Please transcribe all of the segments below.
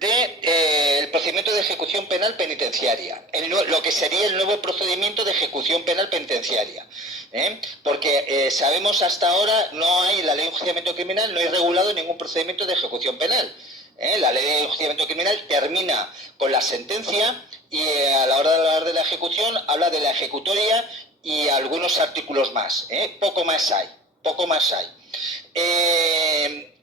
del procedimiento de ejecución penal penitenciaria, lo que sería el nuevo procedimiento de ejecución penal penitenciaria. Porque sabemos hasta ahora no hay en la ley de enjuiciamiento criminal, no hay regulado ningún procedimiento de ejecución penal. La ley de enjuiciamiento criminal termina con la sentencia y a la hora de hablar de la ejecución habla de la ejecutoria y algunos artículos más. Poco más hay, poco más hay.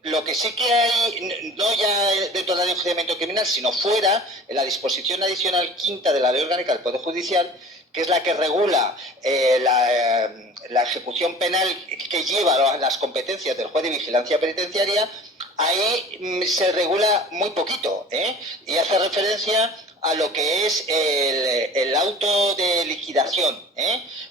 Lo que sí que hay, no ya dentro de la ley de enjuiciamiento criminal, sino fuera, en la disposición adicional quinta de la Ley Orgánica del Poder Judicial, que es la que regula la ejecución penal que lleva las competencias del juez de vigilancia penitenciaria, ahí se regula muy poquito, y hace referencia a lo que es el auto de liquidación,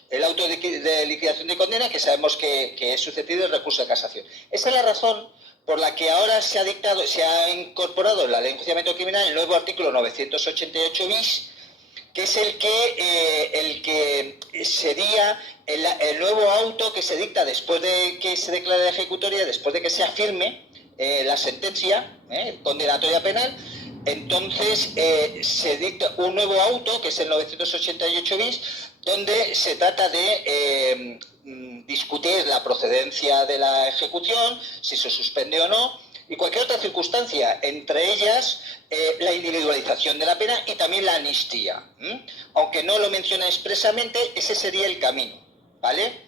el auto de liquidación de condena, que sabemos que es susceptible del recurso de casación. Esa es la razón por la que ahora se ha incorporado en la ley de enjuiciamiento criminal el nuevo artículo 988 bis, que es el que sería el nuevo auto que se dicta después de que se declare la ejecutoria, después de que se afirme la sentencia condenatoria penal. Entonces se dicta un nuevo auto, que es el 988 bis, donde se trata de discutir la procedencia de la ejecución, si se suspende o no, y cualquier otra circunstancia, entre ellas la individualización de la pena y también la amnistía. Aunque no lo menciona expresamente, ese sería el camino, ¿vale?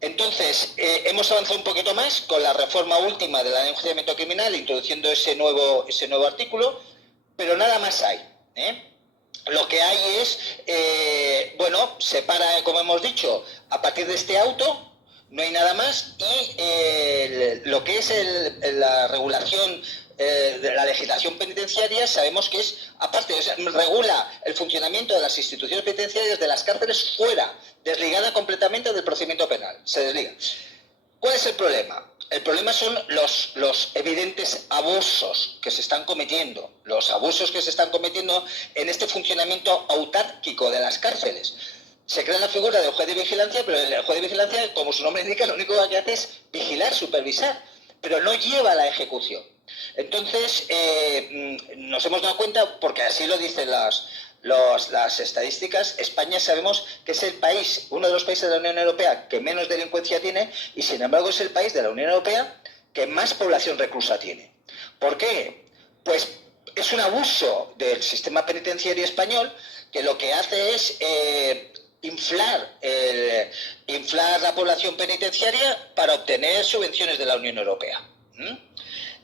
Entonces, hemos avanzado un poquito más con la reforma última de la ley de enjuiciamiento criminal, introduciendo ese nuevo artículo, pero nada más hay. Lo que hay es, separa, como hemos dicho, a partir de este auto, no hay nada más, y lo que es la regulación de la legislación penitenciaria, sabemos que es, aparte, regula el funcionamiento de las instituciones penitenciarias de las cárceles fuera, desligada completamente del procedimiento penal, se desliga. ¿Cuál es el problema? El problema son los evidentes abusos que se están cometiendo, en este funcionamiento autárquico de las cárceles. Se crea la figura del juez de vigilancia, pero el juez de vigilancia, como su nombre indica, lo único que hace es vigilar, supervisar, pero no lleva a la ejecución. Entonces, nos hemos dado cuenta, porque así lo dicen las estadísticas, España sabemos que es el país, uno de los países de la Unión Europea que menos delincuencia tiene, y sin embargo es el país de la Unión Europea que más población reclusa tiene. ¿Por qué? Pues es un abuso del sistema penitenciario español, que lo que hace es inflar la población penitenciaria para obtener subvenciones de la Unión Europea.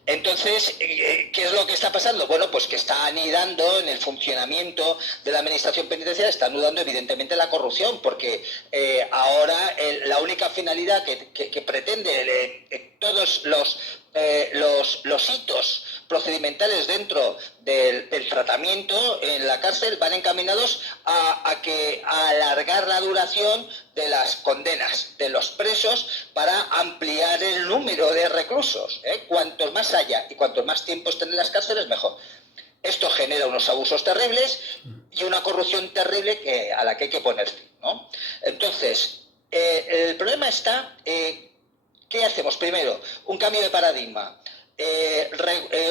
Entonces, ¿qué es lo que está pasando? Bueno, pues que está anidando en el funcionamiento de la administración penitenciaria, está anudando evidentemente la corrupción, porque ahora la única finalidad que pretende todos los hitos procedimentales dentro del tratamiento en la cárcel van encaminados a alargar la duración de las condenas de los presos para ampliar el número de reclusos. Cuantos más haya y cuantos más tiempo estén en las cárceles, mejor. Esto genera unos abusos terribles y una corrupción terrible a la que hay que poner fin, ¿no? Entonces, el problema está... ¿qué hacemos? Primero, un cambio de paradigma.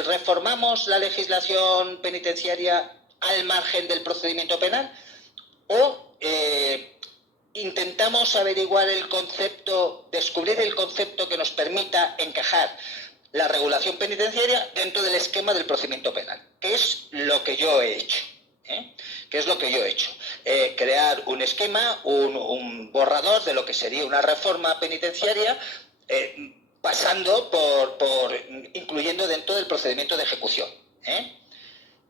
¿Reformamos la legislación penitenciaria al margen del procedimiento penal? ¿O intentamos averiguar el concepto, descubrir el concepto que nos permita encajar la regulación penitenciaria dentro del esquema del procedimiento penal? ¿Qué es lo que yo he hecho? ¿Qué es lo que yo he hecho? Crear un esquema, un borrador de lo que sería una reforma penitenciaria, pasando incluyendo dentro del procedimiento de ejecución.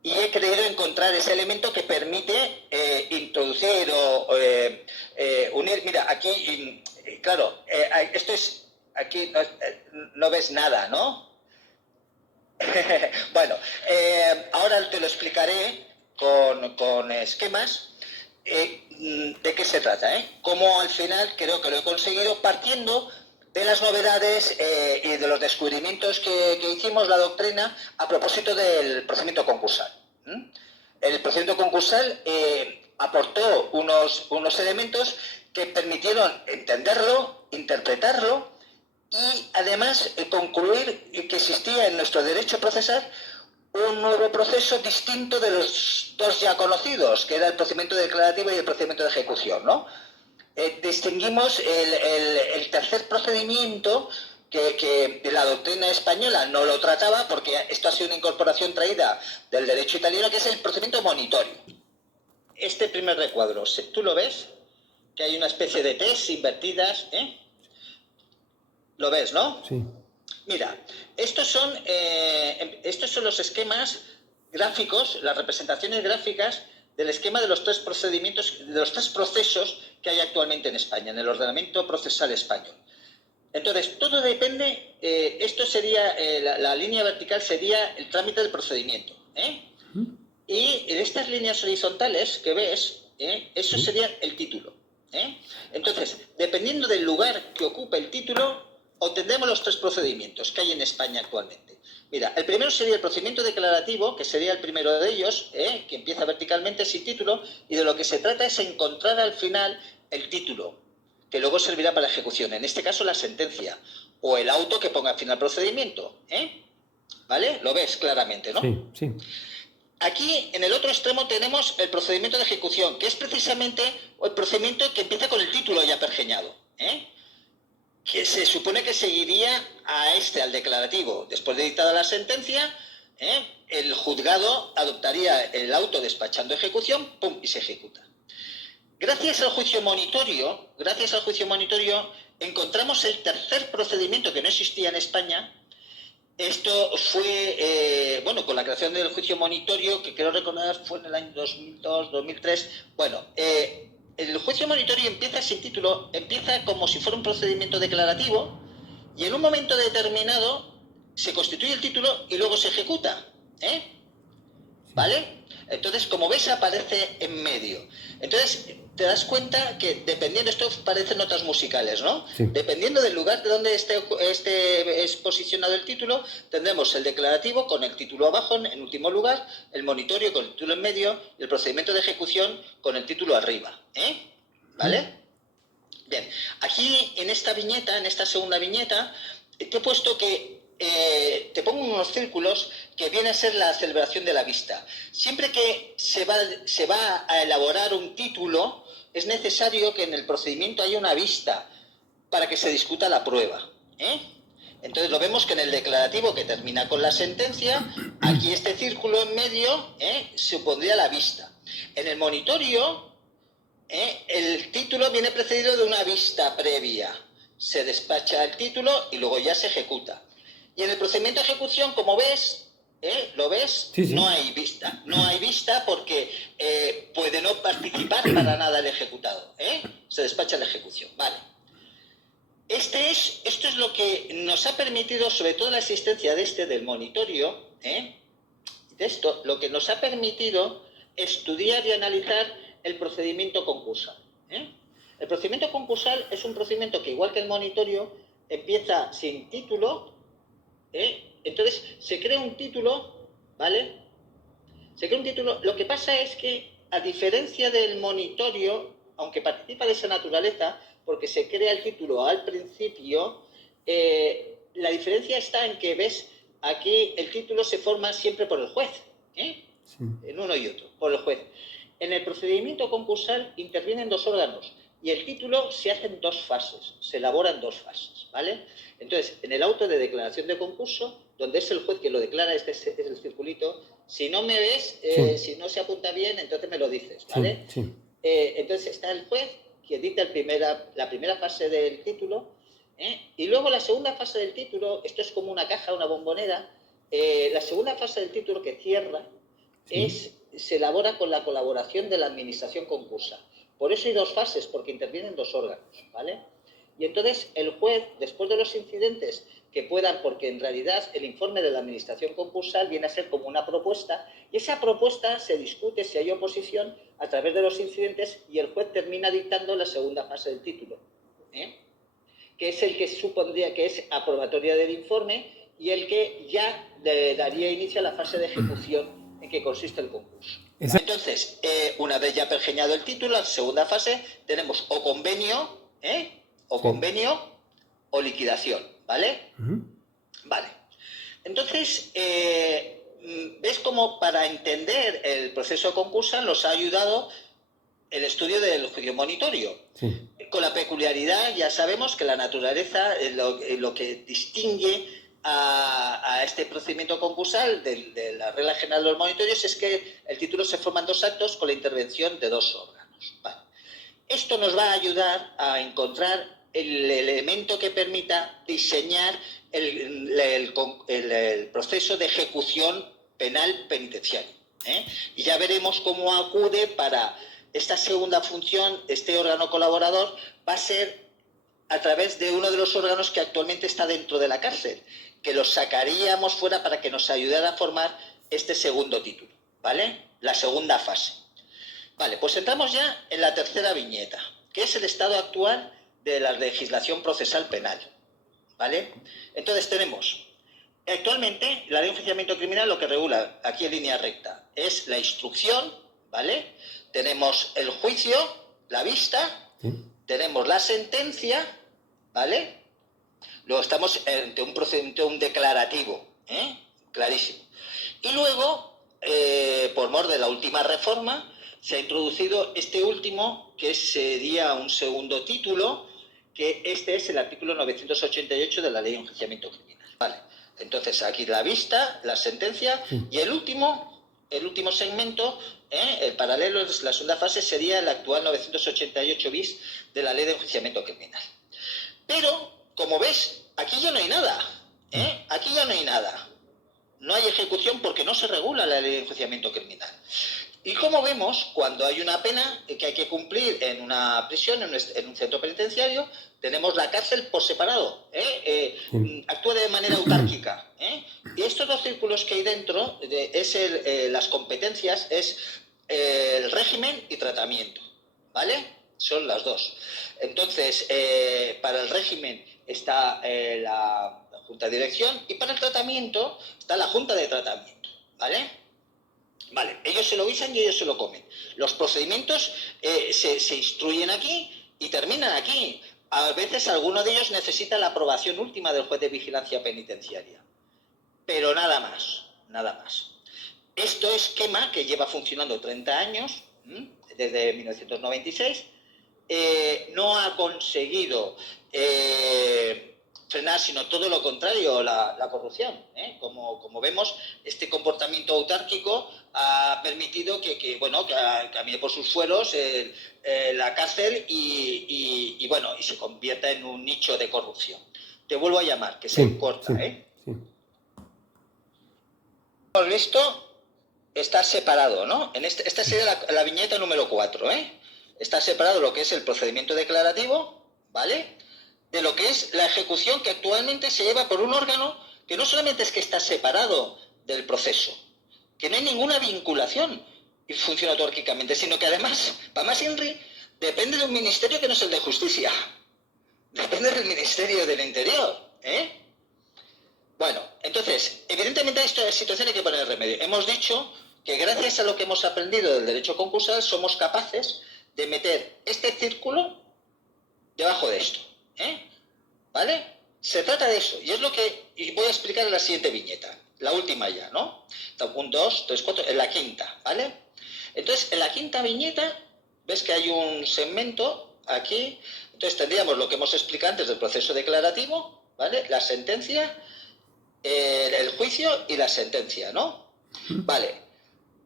Y he querido encontrar ese elemento que permite introducir o unir. Mira, aquí, claro, esto es, aquí no ves nada, ¿no? Bueno, ahora te lo explicaré con esquemas. ¿De qué se trata? Cómo al final creo que lo he conseguido partiendo de las novedades y de los descubrimientos que hicimos la doctrina a propósito del procedimiento concursal. El procedimiento concursal aportó unos elementos que permitieron entenderlo, interpretarlo y además concluir que existía en nuestro derecho procesal un nuevo proceso distinto de los dos ya conocidos, que era el procedimiento declarativo y el procedimiento de ejecución, ¿no? Distinguimos el tercer procedimiento que la doctrina española no lo trataba, porque esto ha sido una incorporación traída del derecho italiano, que es el procedimiento monitorio. Este primer recuadro, ¿tú lo ves? Que hay una especie de T's invertidas, ¿eh? ¿Lo ves, no? Sí. Mira, estos son los esquemas gráficos, las representaciones gráficas del esquema de los tres procedimientos, de los tres procesos que hay actualmente en España, en el ordenamiento procesal español. Entonces, todo depende, esto sería, la línea vertical sería el trámite del procedimiento, ¿eh? Y en estas líneas horizontales que ves, eso sería el título, ¿eh? Entonces, dependiendo del lugar que ocupe el título, obtendremos los tres procedimientos que hay en España actualmente. Mira, el primero sería el procedimiento declarativo, que sería el primero de ellos, que empieza verticalmente sin título, y de lo que se trata es encontrar al final el título, que luego servirá para la ejecución, en este caso la sentencia, o el auto que ponga fin al procedimiento, ¿vale? Lo ves claramente, ¿no? Sí, sí. Aquí, en el otro extremo, tenemos el procedimiento de ejecución, que es precisamente el procedimiento que empieza con el título ya pergeñado, que se supone que seguiría al declarativo. Después de dictada la sentencia, el juzgado adoptaría el auto despachando ejecución, ¡pum!, y se ejecuta. Gracias al juicio monitorio, encontramos el tercer procedimiento que no existía en España. Esto fue, con la creación del juicio monitorio, que creo recordar fue en el año 2002, 2003. El juicio monitorio empieza sin título, empieza como si fuera un procedimiento declarativo, y en un momento determinado se constituye el título y luego se ejecuta, ¿vale? Entonces, como ves, aparece en medio. Entonces, te das cuenta que dependiendo, esto parecen notas musicales, ¿no? Sí. Dependiendo del lugar de donde esté es posicionado el título, tendremos el declarativo con el título abajo en último lugar, el monitorio con el título en medio y el procedimiento de ejecución con el título arriba, ¿vale? Bien, aquí en esta viñeta, en esta segunda viñeta, te he puesto que te pongo unos círculos que viene a ser la celebración de la vista. Siempre que se va a elaborar un título, es necesario que en el procedimiento haya una vista para que se discuta la prueba, Entonces lo vemos que en el declarativo que termina con la sentencia, aquí este círculo en medio supondría la vista. En el monitorio, el título viene precedido de una vista previa. Se despacha el título y luego ya se ejecuta. Y en el procedimiento de ejecución, como ves, ¿lo ves? Sí, sí. No hay vista porque puede no participar para nada el ejecutado, Se despacha la ejecución, vale. Esto es lo que nos ha permitido, sobre todo la existencia del monitorio, de esto, lo que nos ha permitido estudiar y analizar el procedimiento concursal. El procedimiento concursal es un procedimiento que, igual que el monitorio, empieza sin título, entonces se crea un título, ¿vale? Se crea un título. Lo que pasa es que, a diferencia del monitorio, aunque participa de esa naturaleza, porque se crea el título al principio, la diferencia está en que, ves, aquí el título se forma siempre por el juez, Sí. en uno y otro, por el juez. En el procedimiento concursal intervienen dos órganos y el título se hace en dos fases, se elabora en dos fases, ¿vale? Entonces, en el auto de declaración de concurso, donde es el juez que lo declara, este es el circulito. Si no me ves, Sí. si no se apunta bien, entonces me lo dices, ¿vale? Sí, sí. Entonces está el juez que dicta la primera fase del título, y luego la segunda fase del título, esto es como una caja, una bombonera, la segunda fase del título que cierra, Sí. se elabora con la colaboración de la administración concursal. Por eso hay dos fases, porque intervienen dos órganos, ¿vale? Y entonces el juez, después de los incidentes que puedan, porque en realidad el informe de la administración concursal viene a ser como una propuesta, y esa propuesta se discute si hay oposición a través de los incidentes, y el juez termina dictando la segunda fase del título, que es el que supondría que es aprobatoria del informe y el que ya daría inicio a la fase de ejecución en que consiste el concurso. Entonces, una vez ya pergeñado el título, la segunda fase tenemos o convenio, o liquidación, ¿vale? Vale. Entonces, ¿ves cómo para entender el proceso concursal nos ha ayudado el estudio del juicio monitorio? Sí. Con la peculiaridad, ya sabemos que la naturaleza, lo que distingue a este procedimiento concursal de la regla general de los monitorios es que el título se forma en 2 actos con la intervención de 2 órganos. Vale. Esto nos va a ayudar a encontrar el elemento que permita diseñar el proceso de ejecución penal penitenciario. Y ya veremos cómo acude para esta segunda función. Este órgano colaborador va a ser a través de uno de los órganos que actualmente está dentro de la cárcel, que los sacaríamos fuera para que nos ayudara a formar este segundo título, ¿vale? La segunda fase. Vale, pues entramos ya en la tercera viñeta, que es el estado actual de la legislación procesal penal, ¿vale? Entonces tenemos, actualmente, la ley de enjuiciamiento criminal lo que regula, aquí en línea recta, es la instrucción, ¿vale? Tenemos el juicio, la vista, tenemos la sentencia, ¿vale? Luego estamos ante un procedimiento declarativo, clarísimo. Y luego, por mor de la última reforma, se ha introducido este último, que sería un segundo título, que este es el artículo 988 de la Ley de Enjuiciamiento Criminal. Vale. Entonces, aquí la vista, la sentencia, y el último segmento, el paralelo, la segunda fase, sería el actual 988 bis de la Ley de Enjuiciamiento Criminal. Pero, como ves, aquí ya no hay nada. Aquí ya no hay nada. No hay ejecución porque no se regula la Ley de Enjuiciamiento Criminal. Y como vemos, cuando hay una pena que hay que cumplir en una prisión, en un centro penitenciario, tenemos la cárcel por separado, actúa de manera autárquica. Y estos 2 círculos que hay dentro, las competencias, es el régimen y tratamiento, ¿vale? Son las 2. Entonces, para el régimen está la Junta de Dirección y para el tratamiento está la Junta de Tratamiento, ¿vale? Vale, ellos se lo guisan y ellos se lo comen. Los procedimientos se instruyen aquí y terminan aquí. A veces alguno de ellos necesita la aprobación última del juez de vigilancia penitenciaria. Pero nada más, nada más. Este esquema, que lleva funcionando 30 años, desde 1996, no ha conseguido frenar, sino todo lo contrario, la corrupción. Como vemos, este comportamiento autárquico ha permitido que camine por sus suelos la cárcel y se convierta en un nicho de corrupción. Te vuelvo a llamar, que se corta. Sí. Hemos visto estar separado, ¿no? Esta sería la viñeta número 4, Está separado lo que es el procedimiento declarativo, ¿vale?, de lo que es la ejecución, que actualmente se lleva por un órgano que no solamente es que está separado del proceso, que no hay ninguna vinculación y funciona autárquicamente, sino que además, para más INRI, depende de un ministerio que no es el de Justicia, depende del Ministerio del Interior, Bueno, entonces, evidentemente a esta situación hay que poner remedio. Hemos dicho que gracias a lo que hemos aprendido del derecho concursal somos capaces de meter este círculo debajo de esto. ¿Vale? Se trata de eso, y es lo que voy a explicar en la siguiente viñeta, la última ya, ¿no? 1, 2, 3, 4, en la quinta, ¿vale? Entonces, en la quinta viñeta, ves que hay un segmento aquí, entonces tendríamos lo que hemos explicado antes del proceso declarativo, ¿vale? La sentencia, el juicio y la sentencia, ¿no? Vale,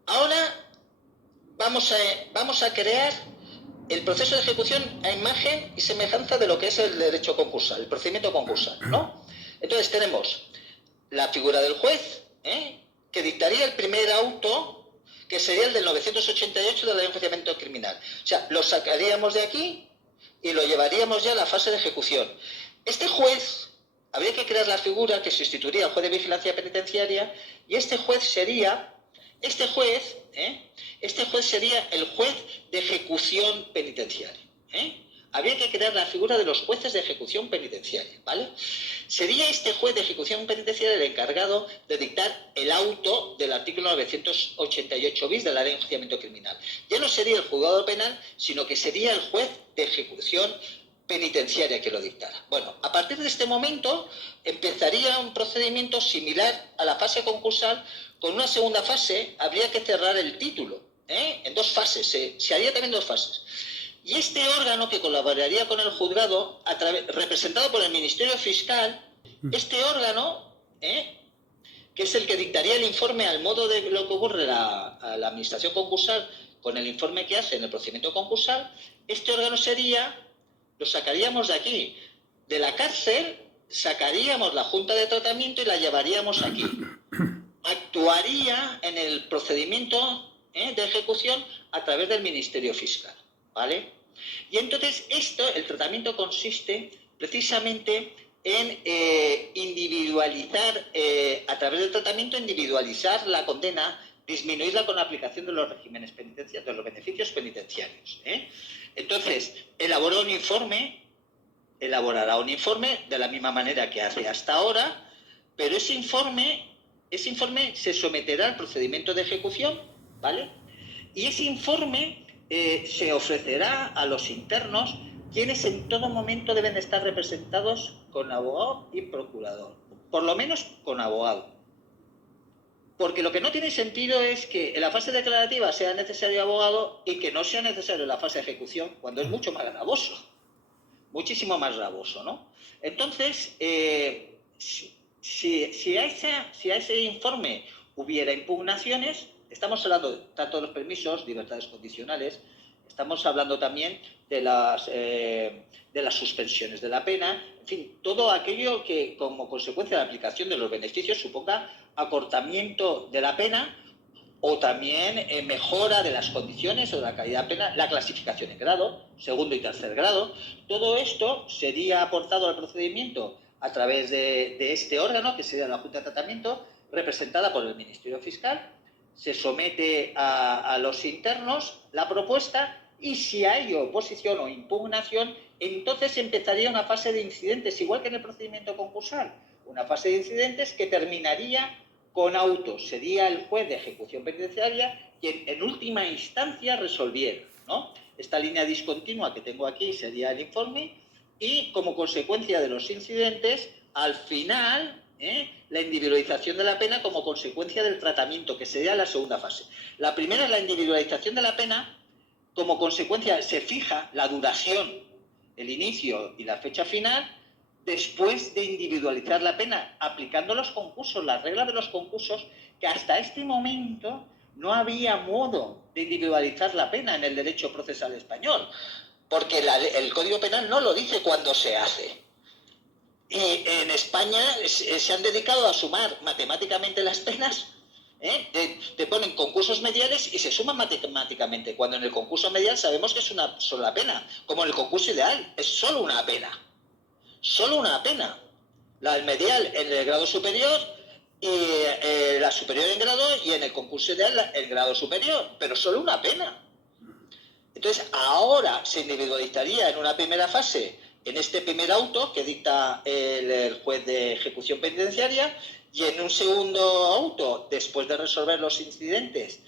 ahora vamos a crear el proceso de ejecución a imagen y semejanza de lo que es el derecho concursal, el procedimiento concursal, ¿no? Entonces tenemos la figura del juez, que dictaría el primer auto, que sería el del 988 de la Ley de Enjuiciamiento Criminal. O sea, lo sacaríamos de aquí y lo llevaríamos ya a la fase de ejecución. Este juez, habría que crear la figura que sustituiría al juez de vigilancia penitenciaria, y este juez sería el juez de ejecución penitenciaria. Habría que crear la figura de los jueces de ejecución penitenciaria, ¿vale? Sería este juez de ejecución penitenciaria el encargado de dictar el auto del artículo 988 bis de la Ley de Enjuiciamiento Criminal. Ya no sería el juzgado penal, sino que sería el juez de ejecución penitenciaria que lo dictara. Bueno, a partir de este momento empezaría un procedimiento similar a la fase concursal. Con una segunda fase habría que cerrar el título, en 2 fases, se haría también 2 fases. Y este órgano que colaboraría con el juzgado, representado por el Ministerio Fiscal, este órgano, que es el que dictaría el informe al modo de lo que ocurre a la administración concursal con el informe que hace en el procedimiento concursal, este órgano lo sacaríamos de aquí, de la cárcel, sacaríamos la junta de tratamiento y la llevaríamos aquí. Actuaría en el procedimiento de ejecución a través del Ministerio Fiscal, ¿vale? Y entonces el tratamiento consiste precisamente en individualizar, a través del tratamiento, individualizar la condena, disminuirla con la aplicación de los regímenes penitenciarios, de los beneficios penitenciarios. Entonces, elaborará un informe de la misma manera que hace hasta ahora, pero ese informe se someterá al procedimiento de ejecución, ¿vale? Y ese informe se ofrecerá a los internos, quienes en todo momento deben estar representados con abogado y procurador, por lo menos con abogado. Porque lo que no tiene sentido es que en la fase declarativa sea necesario abogado y que no sea necesario en la fase de ejecución, cuando es mucho más gravoso, muchísimo más gravoso, ¿no? Entonces, si a ese informe hubiera impugnaciones, estamos hablando tanto de los permisos, libertades condicionales, estamos hablando también de las suspensiones de la pena, en fin, todo aquello que como consecuencia de la aplicación de los beneficios suponga acortamiento de la pena o también mejora de las condiciones o de la calidad de pena, la clasificación en grado, segundo y tercer grado. Todo esto sería aportado al procedimiento a través de este órgano, que sería la Junta de Tratamiento, representada por el Ministerio Fiscal. Se somete a los internos la propuesta y si hay oposición o impugnación, entonces empezaría una fase de incidentes, igual que en el procedimiento concursal. Una fase de incidentes que terminaría con autos. Sería el juez de ejecución penitenciaria quien en última instancia resolviera, ¿no? Esta línea discontinua que tengo aquí sería el informe y como consecuencia de los incidentes, al final, la individualización de la pena como consecuencia del tratamiento, que sería la segunda fase. La primera es la individualización de la pena. Como consecuencia se fija la duración, el inicio y la fecha final, después de individualizar la pena, aplicando los concursos, las reglas de los concursos, que hasta este momento no había modo de individualizar la pena en el derecho procesal español, porque el Código Penal no lo dice cuando se hace. Y en España se han dedicado a sumar matemáticamente las penas. Te ponen concursos mediales y se suman matemáticamente, cuando en el concurso medial sabemos que es una sola pena, como en el concurso ideal, es solo una pena. Solo una pena. La medial en el grado superior y la superior en grado, y en el concurso ideal el grado superior, pero solo una pena. Entonces ahora se individualizaría en una primera fase, en este primer auto que dicta el juez de ejecución penitenciaria, y en un segundo auto, después de resolver los incidentes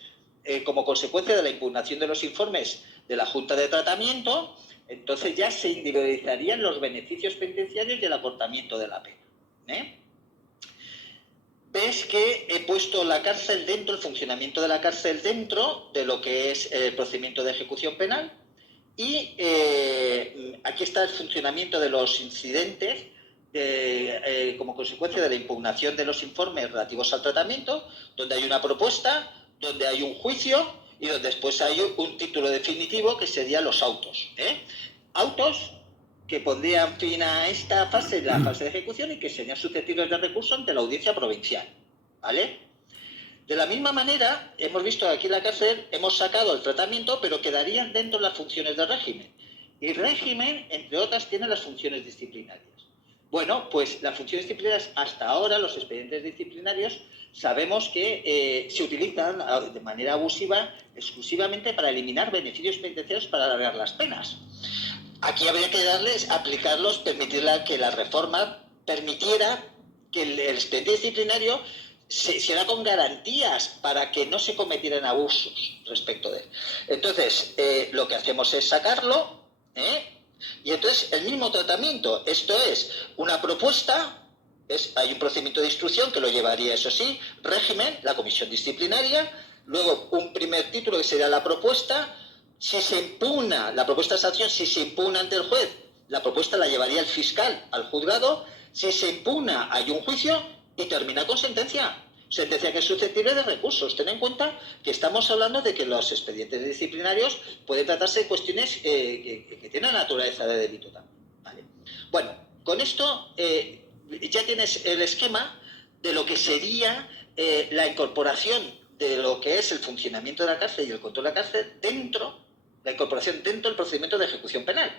como consecuencia de la impugnación de los informes de la Junta de Tratamiento, entonces ya se individualizarían los beneficios penitenciarios y el acortamiento de la pena. Ves que he puesto la cárcel dentro, el funcionamiento de la cárcel dentro de lo que es el procedimiento de ejecución penal, y aquí está el funcionamiento de los incidentes como consecuencia de la impugnación de los informes relativos al tratamiento, donde hay una propuesta, donde hay un juicio y donde después hay un título definitivo que serían los autos. Autos que pondrían fin a esta fase, la fase de ejecución, y que serían susceptibles de recurso ante la audiencia provincial, ¿vale? De la misma manera, hemos visto que aquí en la cárcel hemos sacado el tratamiento, pero quedarían dentro las funciones del régimen. Y el régimen, entre otras, tiene las funciones disciplinarias. Bueno, pues las funciones disciplinarias, hasta ahora, los expedientes disciplinarios, sabemos que se utilizan de manera abusiva exclusivamente para eliminar beneficios penitenciarios para alargar las penas. Aquí habría que aplicarlos, permitirla que la reforma permitiera que el expediente disciplinario se hiciera con garantías para que no se cometieran abusos respecto de él. Entonces, lo que hacemos es sacarlo, Y entonces el mismo tratamiento, esto es una propuesta, hay un procedimiento de instrucción que lo llevaría, eso sí, régimen, la comisión disciplinaria, luego un primer título que sería la propuesta. Si se impugna la propuesta de sanción, si se impugna ante el juez, la propuesta la llevaría el fiscal al juzgado. Si se impugna, hay un juicio y termina con sentencia. Sentencia que es susceptible de recursos. Ten en cuenta que estamos hablando de que los expedientes disciplinarios pueden tratarse de cuestiones que tienen naturaleza de delito también, ¿vale? Bueno, con esto ya tienes el esquema de lo que sería la incorporación de lo que es el funcionamiento de la cárcel y el control de la cárcel la incorporación dentro del procedimiento de ejecución penal.